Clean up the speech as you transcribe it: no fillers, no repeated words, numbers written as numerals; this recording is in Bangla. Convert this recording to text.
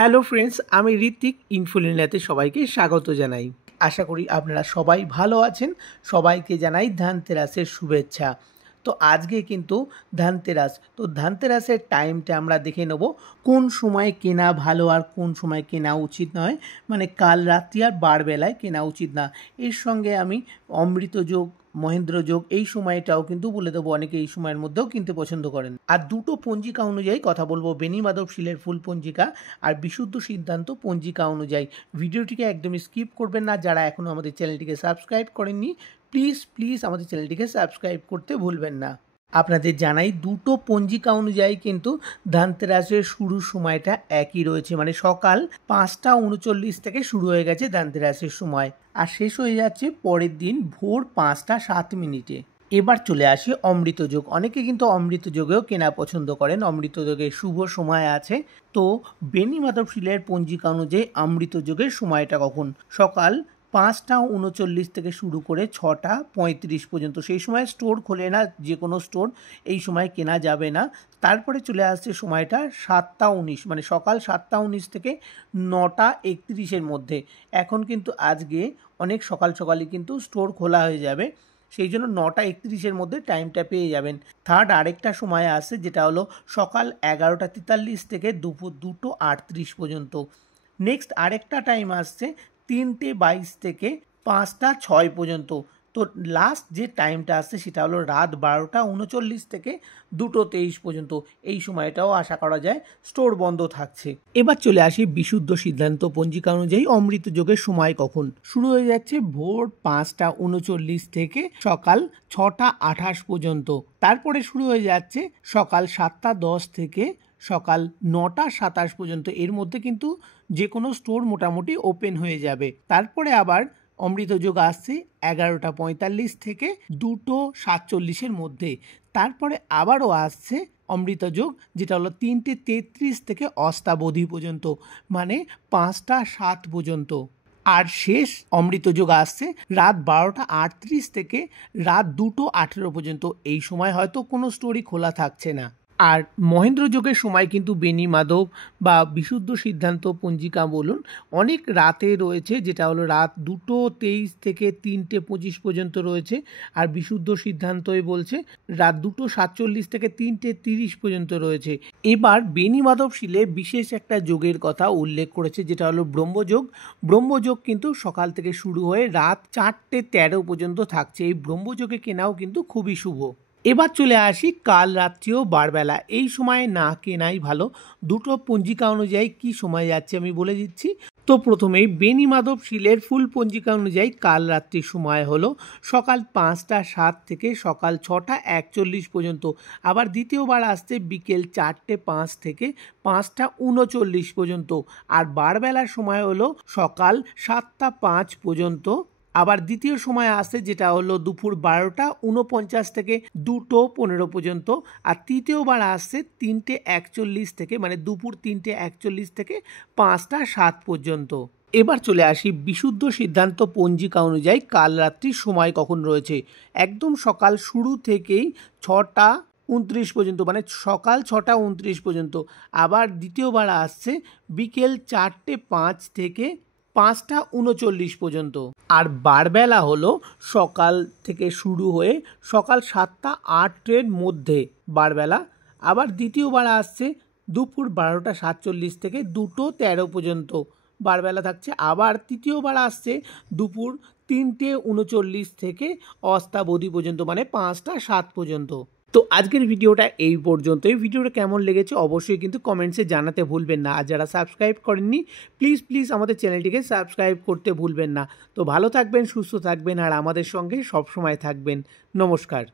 হ্যালো ফ্রেন্ডস, আমি ঋত্বিক ইনফোলিনাতে সবাইকে স্বাগত জানাই। আশা করি আপনারা সবাই ভালো আছেন। সবাইকে জানাই ধানতেরাসের শুভেচ্ছা। তো আজকে কিন্তু ধানতেরাস, তো ধানতেরাসের টাইমটা আমরা দেখে নেব কোন সময় কেনা ভালো আর কোন সময় কেনা উচিত নয়, মানে কাল রাত্রি আর বারবেলায় কেনা উচিত না। এর সঙ্গে আমি অমৃত যোগ, মহেন্দ্র যোগ এই সময়টাও কিন্তু বলে দেবো, অনেকে এই সময়ের মধ্যেও কিনতে পছন্দ করেন। আর দুটো পঞ্জিকা অনুযায়ী কথা বলবো, বেনি মাধব শিলের ফুল পঞ্জিকা আর বিশুদ্ধ সিদ্ধান্ত পঞ্জিকা অনুযায়ী। ভিডিওটিকে একদমই স্কিপ করবেন না। যারা এখনও আমাদের চ্যানেলটিকে সাবস্ক্রাইব করেননি, প্লিজ আমাদের চ্যানেলটিকে সাবস্ক্রাইব করতে ভুলবেন না। আপনাদের জানাই দুটো পঞ্জিকা অনুযায়ী কিন্তু ধানতেরাসের শুরুর সময়টা একই রয়েছে, মানে সকাল 5:39 থেকে শুরু হয়ে গেছে ধানতেরাসের সময়, আর শেষ হয়ে যাচ্ছে পরের দিন ভোর 5:07। এবার চলে আসি অমৃত যোগ। অনেকে কিন্তু অমৃত যোগেও কেনা পছন্দ করেন। অমৃত যোগের শুভ সময় আছে। তো বেনি মাধব শিলের পঞ্জিকা অনুযায়ী অমৃত যোগের সময়টা কখন? সকাল 5:39 থেকে শুরু করে 6:35 পর্যন্ত। সেই সময় স্টোর খোলে না, যে কোনো স্টোর এই সময় কেনা যাবে না। তারপরে চলে আসছে সময়টা 7:19, মানে সকাল 7:19 থেকে 9:31 মধ্যে। এখন কিন্তু আজকে অনেক সকালই কিন্তু স্টোর খোলা হয়ে যাবে, সেই জন্য 9:31 মধ্যে টাইমটা পেয়ে যাবেন। থার্ড আরেকটা সময় আসে, যেটা হলো সকাল 11:43 থেকে দুপুর 2:38 পর্যন্ত। নেক্সট আরেকটা টাইম আসছে 3:22 থেকে 5:06 পর্যন্ত। তো লাস্ট যে টাইমটা আসছে সেটা হলো রাত 12:39 থেকে 2:23 পর্যন্ত। এই সময়টাও আশা করা যায় স্টোর বন্ধ থাকছে। এবার চলে আসি বিশুদ্ধ সিদ্ধান্ত পঞ্জিকা অনুযায়ী অমৃত যোগের সময় কখন। শুরু হয়ে যাচ্ছে ভোর 5:39 থেকে সকাল 6:28 পর্যন্ত। তারপরে শুরু হয়ে যাচ্ছে সকাল 7:10 থেকে সকাল 9:27 পর্যন্ত। এর মধ্যে কিন্তু যে কোনো স্টোর মোটামুটি ওপেন হয়ে যাবে। তারপরে আবার অমৃত যোগ আসছে 11:45 থেকে 2:47 মধ্যে। তারপরে আবারও আসছে অমৃত যোগ, যেটা হলো 3:33 থেকে অস্তাবধি পর্যন্ত, মানে 5:07 পর্যন্ত। আর শেষ অমৃত যোগ আসছে রাত 12:38 থেকে রাত 2:18 পর্যন্ত। এই সময় হয়তো কোনো স্টোরই খোলা থাকছে না। আর মহেন্দ্র যোগের সময় কিন্তু বেনি মাধব বা বিশুদ্ধ সিদ্ধান্ত পঞ্জিকা বলুন, অনেক রাতে রয়েছে, যেটা হলো রাত 2:23 থেকে 3:25 পর্যন্ত রয়েছে। আর বিশুদ্ধ সিদ্ধান্তই বলছে রাত 2:47 থেকে 3:30 পর্যন্ত রয়েছে। এবার বেনি মাধব শিলে বিশেষ একটা যোগের কথা উল্লেখ করেছে, যেটা হলো ব্রহ্মযোগ। ব্রহ্মযোগ কিন্তু সকাল থেকে শুরু হয়ে রাত 4:13 পর্যন্ত থাকছে। এই ব্রহ্মযোগে কেনাও কিন্তু খুবই শুভ। এবার চলে আসি কাল রাত্রি ও বারবেলা। এই সময় না কেনাই ভালো। দুটো পঞ্জিকা অনুযায়ী কি সময় যাচ্ছে আমি বলে দিচ্ছি। তো প্রথমেই বেনি মাধব শিলের ফুল পঞ্জিকা অনুযায়ী কাল রাত্রির সময় হলো সকাল 5:07 থেকে সকাল 6:41 পর্যন্ত। আবার দ্বিতীয়বার আসছে বিকেল 4:05 থেকে 5:39 পর্যন্ত। আর বারবেলার সময় হলো সকাল 7:05 পর্যন্ত। আবার দ্বিতীয় সময় আসছে, যেটা হলো দুপুর 12:49 থেকে 2:15 পর্যন্ত। আর তৃতীয়বার আসছে 3:41 থেকে, মানে দুপুর 3:41 থেকে 5:07 পর্যন্ত। এবার চলে আসি বিশুদ্ধ সিদ্ধান্ত পঞ্জিকা অনুযায়ী কাল রাত্রির সময় কখন রয়েছে। একদম সকাল শুরু থেকেই 6:29 পর্যন্ত, মানে সকাল 6:29 পর্যন্ত। আবার দ্বিতীয়বার আসছে বিকেল 4:05 থেকে 5:39 পর্যন্ত। আর বারবেলা হলো সকাল থেকে শুরু হয়ে সকাল 7:08 মধ্যে বারবেলা। আবার দ্বিতীয়বার আসছে দুপুর 12:47 থেকে 2:13 পর্যন্ত বারবেলা থাকছে। আবার তৃতীয়বার আসছে দুপুর 3:39 থেকে অস্তাবধি পর্যন্ত, মানে 5:07 পর্যন্ত। তো আজকের ভিডিওটা এই পর্যন্ত। এই ভিডিওটা কেমন লেগেছে অবশ্যই কিন্তু কমেন্টসে জানাতে ভুলবেন না। আর যারা সাবস্ক্রাইব করেননি, প্লিজ আমাদের চ্যানেলটিকে সাবস্ক্রাইব করতে ভুলবেন না। তো ভালো থাকবেন, সুস্থ থাকবেন, আর আমাদের সঙ্গে সবসময় থাকবেন। নমস্কার।